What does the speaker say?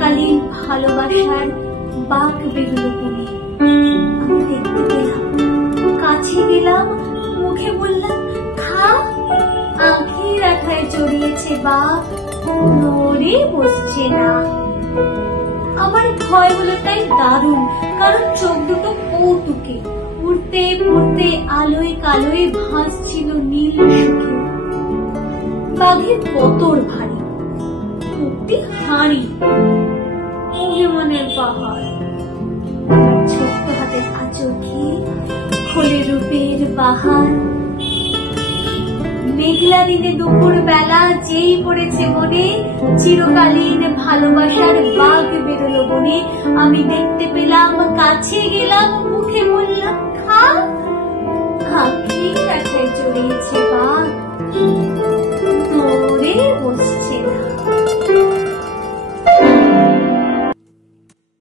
চিরকালীন ভালোবাসার বাঁক বেরোলো বনে। আমি দেখতে পেলাম, কাছে গেলাম, মুখে বললাম খা। আঁখির আঠায় জড়িয়েছে বাঘ, নড়ে বসছে না। আমার ভয় হলো তাই দারুণ, কারণ চোখ দুটো কৌতুকে উড়তে উড়তে আলোয় কালোয় ভাসছিল নীল সুখে। বাঘের বতর ভারী, মুক্তি হাঁড়ি, মনের পাহাড়। ছোট্ট হাতের আঁচল খেয়ে খোলে রূপের বাহার। মেঘলা দিনে দুপুর বেলা যেই পড়েছে মনে, চিরকালীন ভালোবাসার বাঘ বেরোলো বনে। আমি দেখতে পেলাম, কাছে গেলাম, মুখে বললাম খা। আঁখির আঠায় জড়িয়েছে বাঘ, নড়ে বসছে